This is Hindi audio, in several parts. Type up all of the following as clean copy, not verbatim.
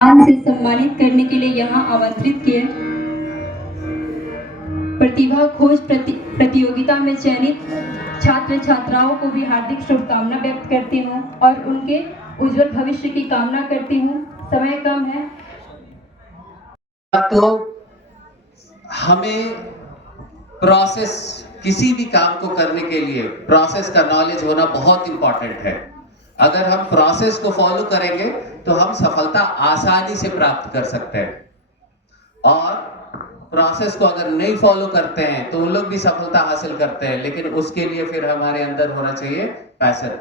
सम्मान से सम्मानित करने के लिए यहाँ आमंत्रित किए। प्रतिभा खोज प्रतियोगिता में चयनित छात्र छात्राओं को भी हार्दिक शुभकामना व्यक्त करती हूँ और उनके उज्जवल भविष्य की कामना करती हूँ। समय कम है तो हमें प्रोसेस, किसी भी काम को करने के लिए प्रोसेस का नॉलेज होना बहुत इंपॉर्टेंट है। अगर हम प्रोसेस को फॉलो करेंगे तो हम सफलता आसानी से प्राप्त कर सकते हैं, और प्रोसेस को अगर नहीं फॉलो करते हैं तो उन लोग भी सफलता हासिल करते हैं, लेकिन उसके लिए फिर हमारे अंदर होना चाहिए पैशन,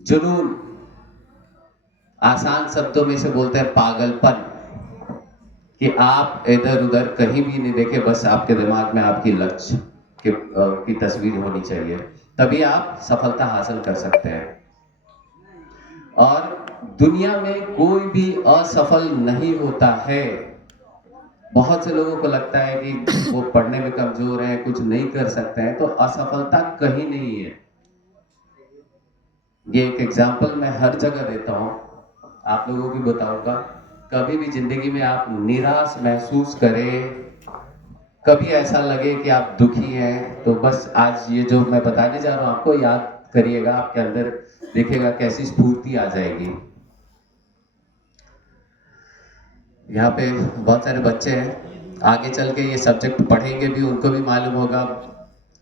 जुनून। आसान शब्दों में से बोलते हैं पागलपन, कि आप इधर उधर कहीं भी नहीं देखे, बस आपके दिमाग में आपकी लक्ष्य की तस्वीर होनी चाहिए, तभी आप सफलता हासिल कर सकते हैं। और दुनिया में कोई भी असफल नहीं होता है। बहुत से लोगों को लगता है कि वो पढ़ने में कमजोर है, कुछ नहीं कर सकते हैं, तो असफलता कहीं नहीं है। ये एक एग्जाम्पल मैं हर जगह देता हूं, आप लोगों की बताऊंगा। कभी भी जिंदगी में आप निराश महसूस करें, कभी ऐसा लगे कि आप दुखी हैं, तो बस आज ये जो मैं बताने जा रहा हूं आपको याद करिएगा, आपके अंदर देखिएगा कैसी स्फूर्ति आ जाएगी। यहाँ पे बहुत सारे बच्चे हैं, आगे चल के ये सब्जेक्ट पढ़ेंगे भी, उनको भी मालूम होगा,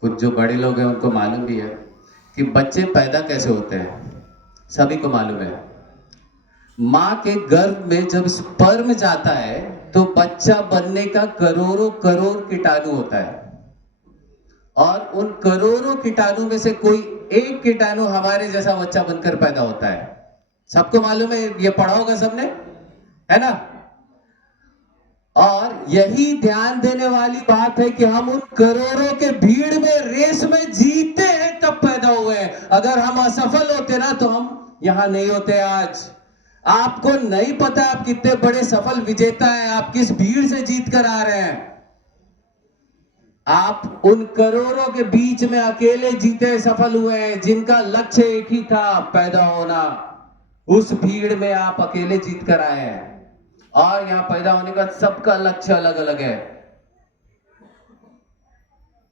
कुछ जो बड़े लोग हैं उनको मालूम भी है कि बच्चे पैदा कैसे होते हैं। सभी को मालूम है, माँ के गर्भ में जब स्पर्म जाता है तो बच्चा बनने का करोड़ों करोड़ कीटाणु होता है, और उन करोड़ों कीटाणु में से कोई एक कीटाणु हमारे जैसा बच्चा बनकर पैदा होता है। सबको मालूम है, ये पढ़ा होगा सबने, है ना। और यही ध्यान देने वाली बात है कि हम उन करोड़ों के भीड़ में रेस में जीते हैं तब पैदा हुए हैं। अगर हम असफल होते ना तो हम यहां नहीं होते आज। आपको नहीं पता आप कितने बड़े सफल विजेता हैं, आप किस भीड़ से जीत कर आ रहे हैं। आप उन करोड़ों के बीच में अकेले जीते सफल हुए हैं, जिनका लक्ष्य एक ही था, पैदा होना। उस भीड़ में आप अकेले जीत कर आए हैं, और यहां पैदा होने का सबका लक्ष्य अलग अलग है।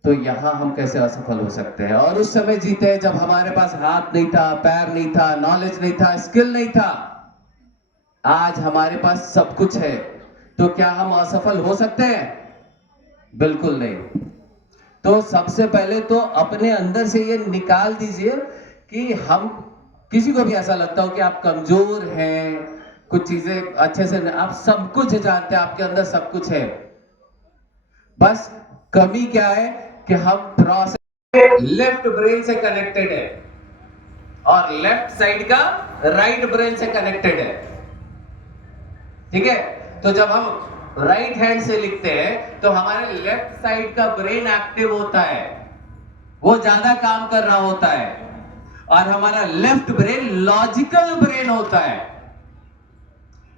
तो यहां हम कैसे असफल हो सकते हैं। और उस समय जीते हैं जब हमारे पास हाथ नहीं था, पैर नहीं था, नॉलेज नहीं था, स्किल नहीं था। आज हमारे पास सब कुछ है, तो क्या हम असफल हो सकते हैं? बिल्कुल नहीं। तो सबसे पहले तो अपने अंदर से ये निकाल दीजिए कि हम, किसी को भी ऐसा लगता हो कि आप कमजोर हैं, कुछ चीजें अच्छे से, आप सब कुछ जानते हैं, आपके अंदर सब कुछ है, बस कमी क्या है कि हम प्रोसेस लेफ्ट ब्रेन से कनेक्टेड है और लेफ्ट साइड का राइट ब्रेन से कनेक्टेड है। ठीक है, तो जब हम राइट हैंड से लिखते हैं तो हमारे लेफ्ट साइड का ब्रेन एक्टिव होता है, वो ज्यादा काम कर रहा होता है, और हमारा लेफ्ट ब्रेन लॉजिकल ब्रेन होता है।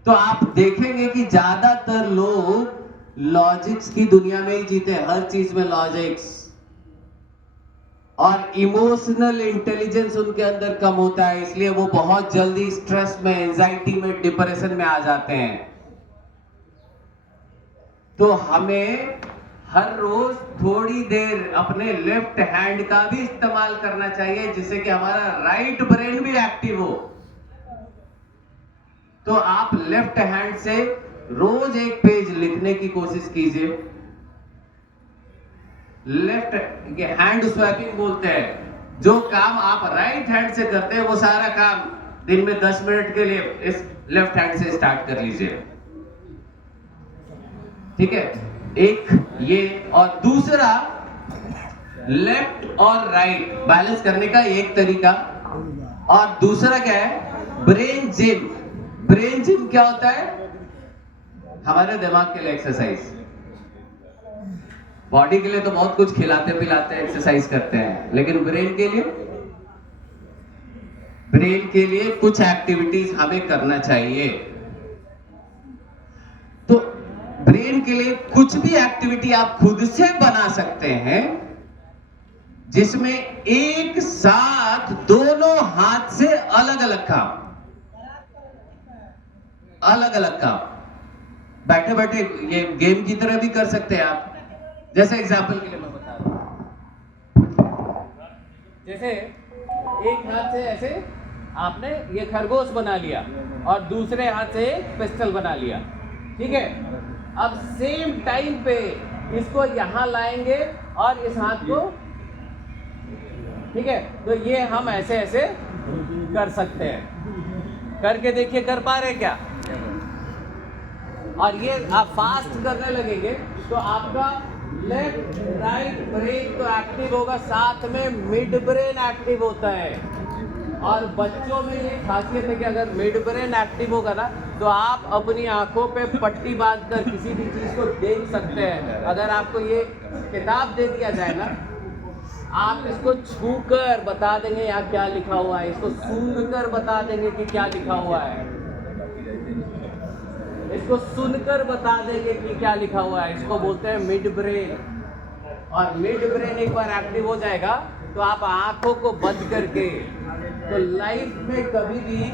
तो आप देखेंगे कि ज्यादातर लोग लॉजिक्स की दुनिया में ही जीते हैं, हर चीज में लॉजिक्स, और इमोशनल इंटेलिजेंस उनके अंदर कम होता है, इसलिए वो बहुत जल्दी स्ट्रेस में, एंजाइटी में, डिप्रेशन में आ जाते हैं। तो हमें हर रोज थोड़ी देर अपने लेफ्ट हैंड का भी इस्तेमाल करना चाहिए, जिससे कि हमारा राइट ब्रेन भी एक्टिव हो। तो आप लेफ्ट हैंड से रोज एक पेज लिखने की कोशिश कीजिए। लेफ्ट हैंड स्वैपिंग बोलते हैं, जो काम आप राइट हैंड से करते हैं वो सारा काम दिन में 10 मिनट के लिए इस लेफ्ट हैंड से स्टार्ट कर लीजिए। ठीक है, एक ये, और दूसरा लेफ्ट और राइट बैलेंस करने का एक तरीका, और दूसरा क्या है, ब्रेन जिम। ब्रेन जिम क्या होता है? हमारे दिमाग के लिए एक्सरसाइज। बॉडी के लिए तो बहुत कुछ खिलाते पिलाते हैं, एक्सरसाइज करते हैं, लेकिन ब्रेन के लिए, ब्रेन के लिए कुछ एक्टिविटीज हमें करना चाहिए। तो ब्रेन के लिए कुछ भी एक्टिविटी आप खुद से बना सकते हैं, जिसमें एक साथ दोनों हाथ से अलग अलग काम। अलग अलग काम बैठे बैठे ये गेम की तरह भी कर सकते हैं आप। जैसे एग्जाम्पल के लिए मैं बता रहा हूं, जैसे एक हाथ से ऐसे आपने ये खरगोश बना लिया और दूसरे हाथ से पिस्टल बना लिया, ठीक है। अब सेम टाइम पे इसको यहां लाएंगे और इस हाथ को, ठीक है। तो ये हम ऐसे ऐसे कर सकते हैं, करके देखिए कर पा रहे क्या। और ये आप फास्ट करने लगेंगे तो आपका लेफ्ट राइट ब्रेन तो एक्टिव होगा, साथ में मिड ब्रेन एक्टिव होता है। और बच्चों में ये खासियत है कि अगर मिड ब्रेन एक्टिव होगा ना तो आप अपनी आंखों पे पट्टी बांधकर किसी भी चीज को देख सकते हैं। अगर आपको ये किताब दे दिया जाए ना, आप इसको छूकर बता देंगे यहाँ क्या लिखा हुआ है, इसको सूंघकर बता देंगे कि क्या लिखा हुआ है, इसको सुनकर बता देंगे कि क्या लिखा हुआ है। इसको बोलते हैं मिड ब्रेन। और मिड ब्रेन एक बार एक्टिव हो जाएगा तो आप आंखों को बंद करके तो लाइफ में कभी भी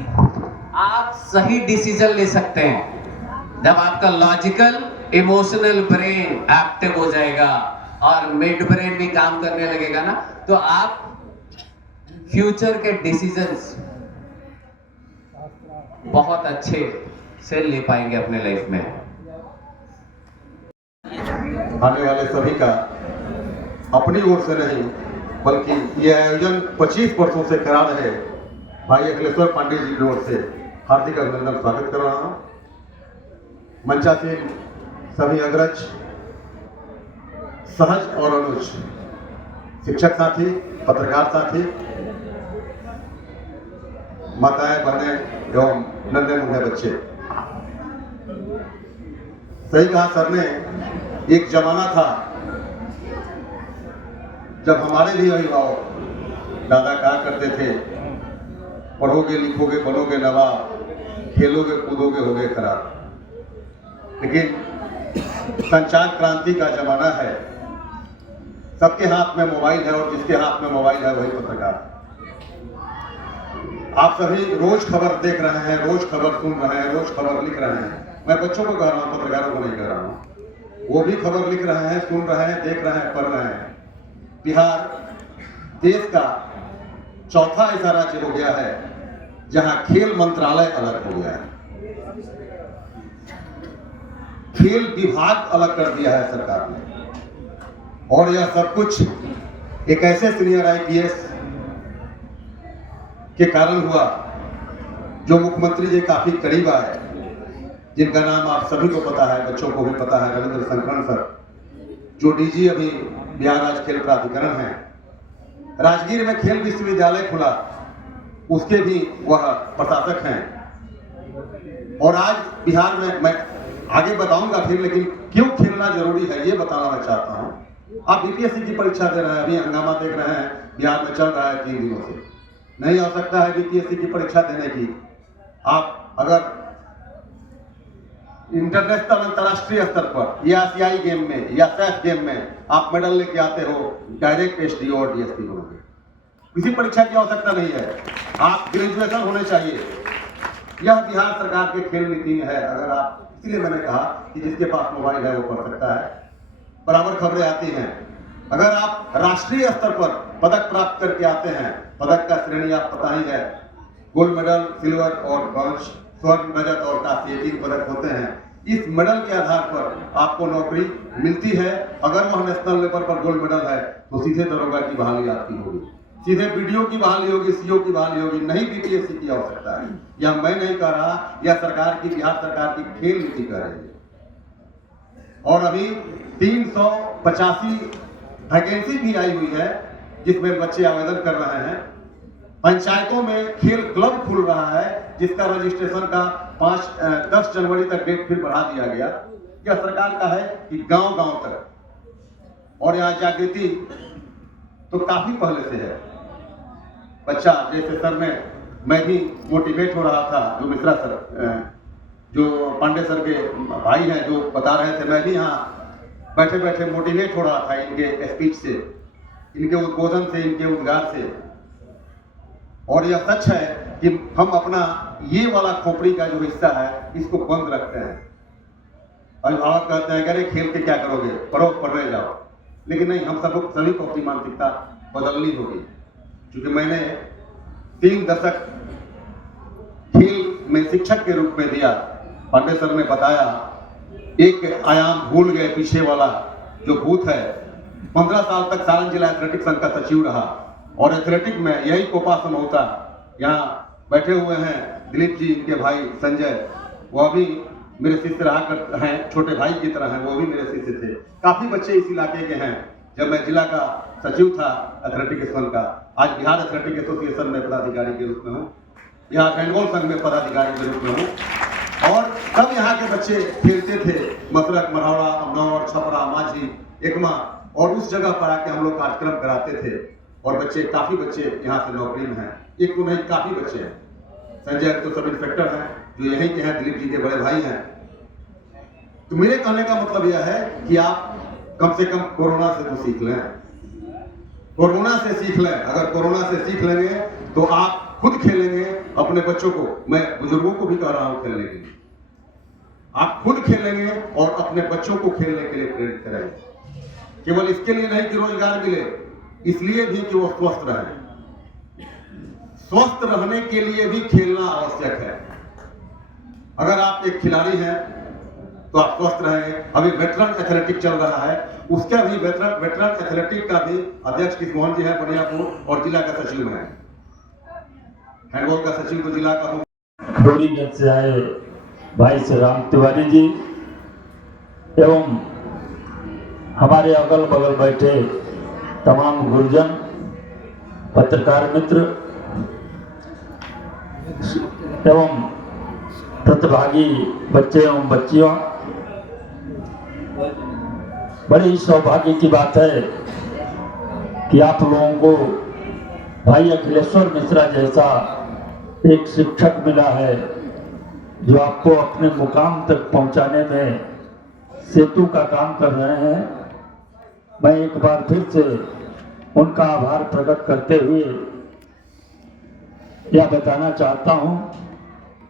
आप सही डिसीजन ले सकते हैं। जब आपका लॉजिकल इमोशनल ब्रेन एक्टिव हो जाएगा और मिड ब्रेन भी काम करने लगेगा ना, तो आप फ्यूचर के डिसीजंस बहुत अच्छे से ले पाएंगे अपने लाइफ में। आने वाले सभी का अपनी ओर से नहीं बल्कि ये आयोजन 25 वर्षों से करा रहे भाई अखिलेश्वर पांडे जी की ओर से हार्दिक अभिनंदन स्वागत कर रहा हूँ। मंचासीन सभी अग्रज, सहज और अनुज, शिक्षक साथी, पत्रकार साथी, माताएं, बहनें एवं नन्हे मुन्ने बच्चे, सही कहा सर ने। एक जमाना था जब हमारे भी अभिभावक दादा कहा करते थे, पढ़ोगे लिखोगे बनोगे नवाब, खेलोगे कूदोगे होगे खराब। लेकिन संचार क्रांति का जमाना है, सबके हाथ में मोबाइल है और जिसके हाथ में मोबाइल है वही पत्रकार। आप सभी रोज खबर देख रहे हैं, रोज खबर सुन रहे हैं, रोज खबर लिख रहे हैं। मैं बच्चों को कह रहा हूं, पत्रकारों को नहीं कह रहा हूं। वो भी खबर लिख रहे हैं, सुन रहे हैं, देख रहे हैं, पढ़ रहे हैं। बिहार देश का चौथा ऐसा राज्य हो गया है जहां खेल मंत्रालय अलग हो गया है, खेल विभाग अलग कर दिया है सरकार ने। और यह सब कुछ एक ऐसे सीनियर IPS के कारण हुआ जो मुख्यमंत्री जी काफी करीब आए, जिनका नाम आप सभी को पता है, बच्चों को भी पता है, रविंद्र संकरण सर, जो DG अभी बिहार राज्य खेल प्राधिकरण है। राजगीर में खेल विश्वविद्यालय खुला, उसके भी वह प्रशासक हैं। और आज बिहार में, मैं आगे बताऊंगा फिर, लेकिन क्यों खेलना जरूरी है ये बताना मैं चाहता हूं। आप BPSC की परीक्षा दे रहे हैं, अभी हंगामा देख रहे हैं, बिहार में चल रहा है 3 दिनों से। नहीं आवश्यकता है BPSC की परीक्षा देने की। आप अगर इंटरनेशनल अंतर्राष्ट्रीय स्तर पर या आसियाई गेम में या सेफ गेम में आप मेडल लेके आते हो, डायरेक्ट SDO और DSP बनोगे। किसी परीक्षा की आवश्यकता नहीं है, आप ग्रेजुएशन होने चाहिए। यह बिहार सरकार के खेल नीति में है। अगर आप, इसलिए मैंने कहा कि जिसके पास मोबाइल है वो पढ़ सकता है, बराबर खबरें आती हैं। अगर आप राष्ट्रीय स्तर पर पदक प्राप्त करके आते हैं, पदक का श्रेणी आप पता ही है, गोल्ड मेडल, सिल्वर और ब्रॉन्ज, स्वर्ण, रजत और कांस्य, ये 3 पदक होते हैं। इस मेडल के आधार पर आपको नौकरी मिलती है। अगर वह नेशनल लेवल पर गोल्ड मेडल है तो सीधे दरोगा की बहाली आपकी होगी, सीधे BDO की बहाली होगी, CO की बहाली होगी, नहीं BPSC की आवश्यकता है। यह मैं नहीं कह रहा, यह सरकार की, बिहार सरकार की खेल नीति कह रही है। और अभी 385 वैकेंसी भी आई हुई है जिसमें बच्चे आवेदन कर रहे हैं। पंचायतों में खेल क्लब खुल रहा है जिसका रजिस्ट्रेशन का 10 जनवरी तक डेट फिर बढ़ा दिया गया। यह सरकार का है कि गांव-गांव तक, और यहाँ जागृति तो काफी पहले से है। बच्चा जैसे सर में, मैं भी मोटिवेट हो रहा था, जो मिश्रा सर, जो पांडे सर के भाई हैं, जो बता रहे थे, मैं भी यहाँ बैठे बैठे मोटिवेट हो रहा था इनके स्पीच से, इनके उद्बोधन से, इनके उद्गार से। और यह सच है कि हम अपना ये वाला खोपड़ी का जो हिस्सा है इसको बंद रखते हैं। अभिभावक कहते हैं कि अरे खेल के क्या करोगे, पढ़ो, पढ़ने जाओ। लेकिन नहीं, हम सभी को अपनी मानसिकता बदलनी होगी। क्योंकि मैंने 3 दशक खेल में शिक्षक के रूप में दिया। पांडे सर ने बताया, एक आयाम भूल गए पीछे वाला जो भूत है। 15 साल तक सारण जिला एथलेटिक संघ का सचिव रहा और एथलेटिक में यही कोपा समझौता, यहाँ बैठे हुए हैं दिलीप जी, इनके भाई संजय, वह भी मेरे शिष्य रहा करते हैं, छोटे भाई की तरह हैं, वो भी मेरे शिष्य थे। काफी बच्चे इस इलाके के हैं। जब मैं जिला का सचिव था एथलेटिक संघ का, आज बिहार एथलेटिक एसोसिएशन में पदाधिकारी के रूप में हूँ, यहाँ हैंडबॉल संघ में पदाधिकारी के रूप में हूँ। और तब यहाँ के बच्चे खेलते थे मसरक, मरौड़ा, अमनौर, छपरा, माझी, एकमा, और उस जगह पर आके हम लोग कार्यक्रम कराते थे। और बच्चे, काफी बच्चे यहाँ से नौकरी में हैं, एक तो नहीं काफी बच्चे हैं। संजय तो सब इंस्पेक्टर हैं जो यहीं के हैं, दिलीप जी के बड़े भाई हैं। तो मेरे कहने का मतलब यह है कि आप कम से कम कोरोना से तो सीख लें, कोरोना से सीख लें। अगर कोरोना से सीख लेंगे तो आप खुद खेलेंगे, अपने बच्चों को, मैं बुजुर्गों को भी कह रहा हूं खेलने के लिए, आप खुद खेलेंगे और अपने बच्चों को खेलने के लिए प्रेरित करेंगे। केवल इसके लिए नहीं कि रोजगार मिले, इसलिए भी कि वो स्वस्थ रहे। स्वस्थ रहने के लिए भी खेलना आवश्यक है। अगर आप एक खिलाड़ी हैं तो आप स्वस्थ रहेंगे। अभी वेटरन एथलेटिक चल रहा है, उसका भी वेटरन एथलेटिक का भी अध्यक्ष किस मोहन जी है बनियापुर, और जिला का सचिव है। हैंडबॉल का सचिव तो जिला का हूँ। डोरीगंज से आए भाई श्री राम तिवारी जी एवं हमारे अगल बगल बैठे तमाम गुरुजन, पत्रकार मित्र एवं प्रतिभागी बच्चे एवं बच्चियों, बड़ी सौभाग्य की बात है कि आप लोगों को भाई अखिलेश्वर मिश्रा जैसा एक शिक्षक मिला है जो आपको अपने मुकाम तक पहुंचाने में सेतु का काम कर रहे हैं। मैं एक बार फिर से उनका आभार प्रकट करते हुए यह बताना चाहता हूं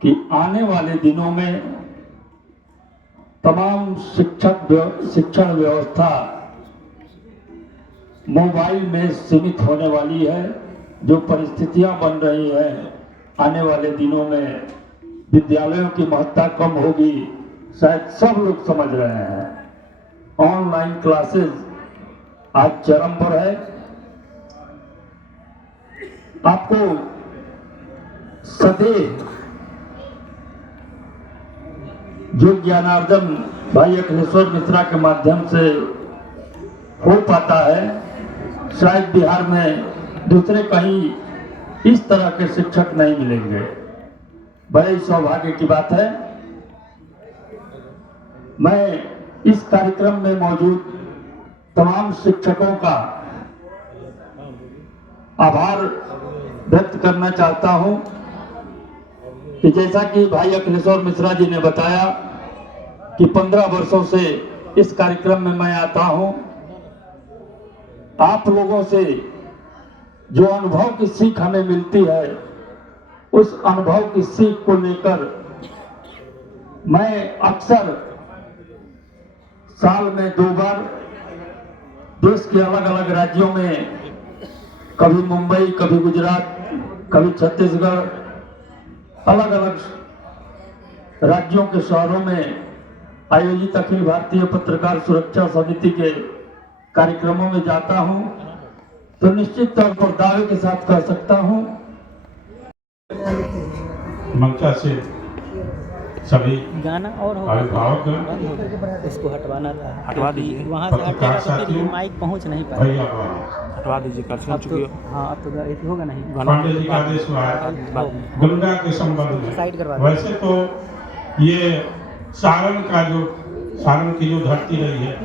कि आने वाले दिनों में तमाम शिक्षण व्यवस्था मोबाइल में सीमित होने वाली है। जो परिस्थितियां बन रही हैं, आने वाले दिनों में विद्यालयों की महत्ता कम होगी, शायद सब लोग समझ रहे हैं। ऑनलाइन क्लासेस आज चरम पर है। आपको सदैव जो ज्ञानार्जन भाई अखिलेश्वर मिश्रा के माध्यम से हो पाता है, शायद बिहार में दूसरे कहीं इस तरह के शिक्षक नहीं मिलेंगे। बड़े सौभाग्य की बात है। मैं इस कार्यक्रम में मौजूद तमाम शिक्षकों का आभार व्यक्त करना चाहता हूं कि जैसा कि भाई अखिलेश्वर मिश्रा जी ने बताया कि 15 वर्षों से इस कार्यक्रम में मैं आता हूं। आप लोगों से जो अनुभव की सीख हमें मिलती है, उस अनुभव की सीख को लेकर मैं अक्सर साल में 2 बार देश के अलग अलग राज्यों में, कभी मुंबई, कभी गुजरात, कभी छत्तीसगढ़, अलग अलग राज्यों के शहरों में आयोजित अखिल भारतीय पत्रकार सुरक्षा समिति के कार्यक्रमों में जाता हूं, तो निश्चित तौर पर दावे के साथ कह सकता हूं मंचा से सभी गाना और अभिभावक इसको हटवाना था, हटवा दीजिए। वहाँ से पत्रकार हटेगा तो फिर साथियों, माइक पहुँच नहीं पाएगा। भैया हटवा दीजिए, कल सुन अब चुकी तो हो। हाँ, अब तो ये होगा नहीं। पांडे जी का आदेश हुआ है गंगा के संबंध साइड करवा में। दो। वैसे तो ये सारण की जो धरती रही है,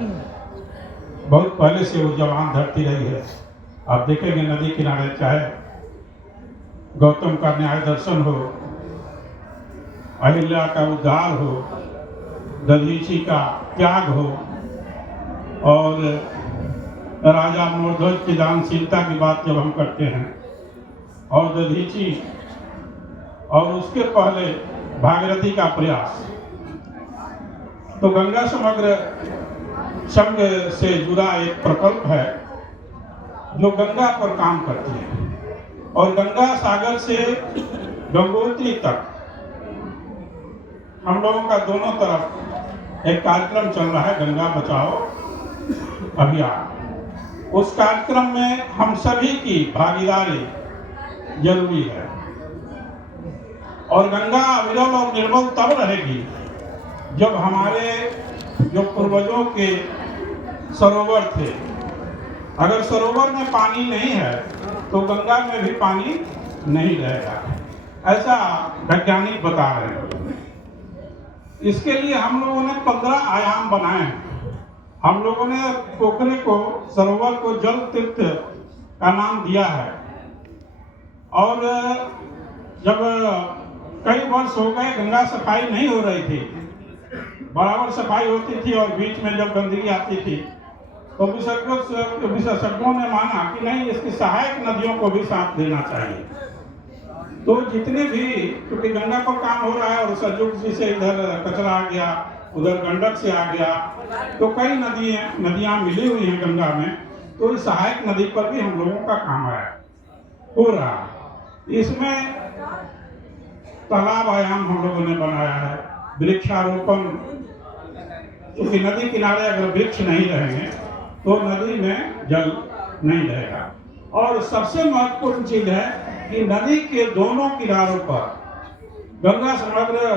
बहुत पहले से वो जवान धरती रही है। आप देखेंगे नदी किनारे, चाहे गौतम का न्याय दर्शन हो, अहिल्या का उद्धार हो, दधीची का त्याग हो, और राजा मोरध्वज की दानशीलता की बात जब हम करते हैं, और दधीची और उसके पहले भागीरथी का प्रयास। तो गंगा समग्र संघ से जुड़ा एक प्रकल्प है जो गंगा पर काम करती है और गंगा सागर से गंगोत्री तक हम लोगों का दोनों तरफ एक कार्यक्रम चल रहा है, गंगा बचाओ अभियान। उस कार्यक्रम में हम सभी की भागीदारी जरूरी है और गंगा अविरल और निर्मल तब रहेगी जब हमारे जो पूर्वजों के सरोवर थे, अगर सरोवर में पानी नहीं है तो गंगा में भी पानी नहीं रहेगा, ऐसा वैज्ञानिक बता रहे हैं। इसके लिए हम लोगों ने 15 आयाम बनाए हैं। हम लोगों ने पोखरे को, सरोवर को जल तीर्थ का नाम दिया है और जब कई वर्ष हो गए गंगा सफाई नहीं हो रही थी, बराबर सफाई होती थी और बीच में जब गंदगी आती थी तो विशेषज्ञों ने माना कि नहीं, इसकी सहायक नदियों को भी साथ देना चाहिए। तो जितने भी, क्योंकि गंगा पर काम हो रहा है और सरयुग जी से इधर कचरा आ गया, उधर गंडक से आ गया, तो कई नदियां मिली हुई हैं गंगा में, तो इस सहायक नदी पर भी हम लोगों का काम हो रहा। इसमें तालाब आयाम हम लोगों ने बनाया है, वृक्षारोपण, क्योंकि नदी किनारे अगर वृक्ष नहीं रहेंगे तो नदी में जल नहीं रहेगा। और सबसे महत्वपूर्ण चीज है कि नदी के दोनों किनारों पर गंगा समग्र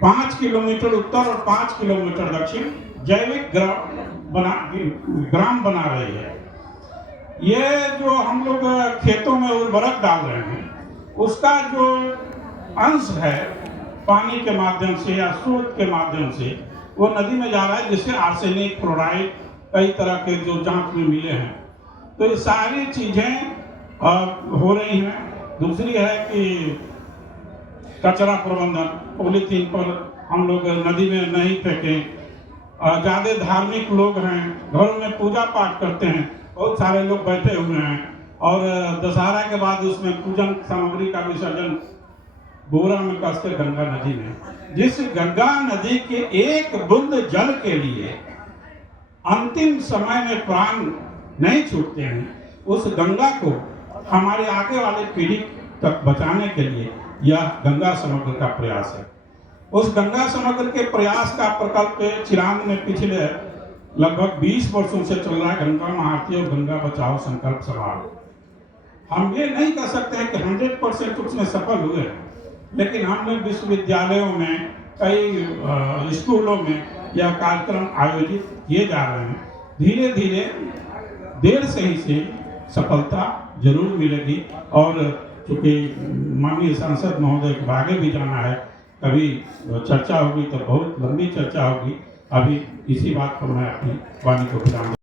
5 किलोमीटर उत्तर और 5 किलोमीटर दक्षिण जैविक ग्राम बना रही है। ये जो हम लोग खेतों में उर्वरक डाल रहे हैं, उसका जो अंश है पानी के माध्यम से या स्रोत के माध्यम से वो नदी में जा रहा है, जिससे आर्सेनिक, फ्लोराइड, कई तरह के जो जांच में मिले हैं। तो ये सारी चीजें हो रही हैं। दूसरी है कि कचरा प्रबंधन, पॉलीथीन पर हम लोग नदी में नहीं फेंकें। ज़्यादा धार्मिक लोग हैं, घरों में पूजा पाठ करते हैं, बहुत सारे लोग बैठे हुए हैं और दशहरा के बाद उसमें पूजन सामग्री का विसर्जन बोरा में कसकर गंगा नदी में, जिस गंगा नदी के एक बूंद जल के लिए अंतिम समय में प्राण नहीं छूटते हैं, उस गंगा को हमारे आगे वाले पीढ़ी तक बचाने के लिए यह गंगा समग्र का प्रयास है। उस गंगा समग्र के प्रयास का प्रकल्प चिरांद में पिछले लगभग 20 वर्षों से चल रहा है, गंगा महाआरती और गंगा बचाओ संकल्प समारोह। हम ये नहीं कह सकते हैं कि 100% उसमें सफल हुए, लेकिन हमने विश्वविद्यालयों में, कई स्कूलों में यह कार्यक्रम आयोजित किए जा रहे हैं। धीरे धीरे देर से ही से सफलता जरूर मिलेगी और चूँकि माननीय सांसद महोदय को आगे भी जाना है, कभी चर्चा होगी तो बहुत लंबी चर्चा होगी। अभी इसी बात पर मैं अपनी वाणी को विराम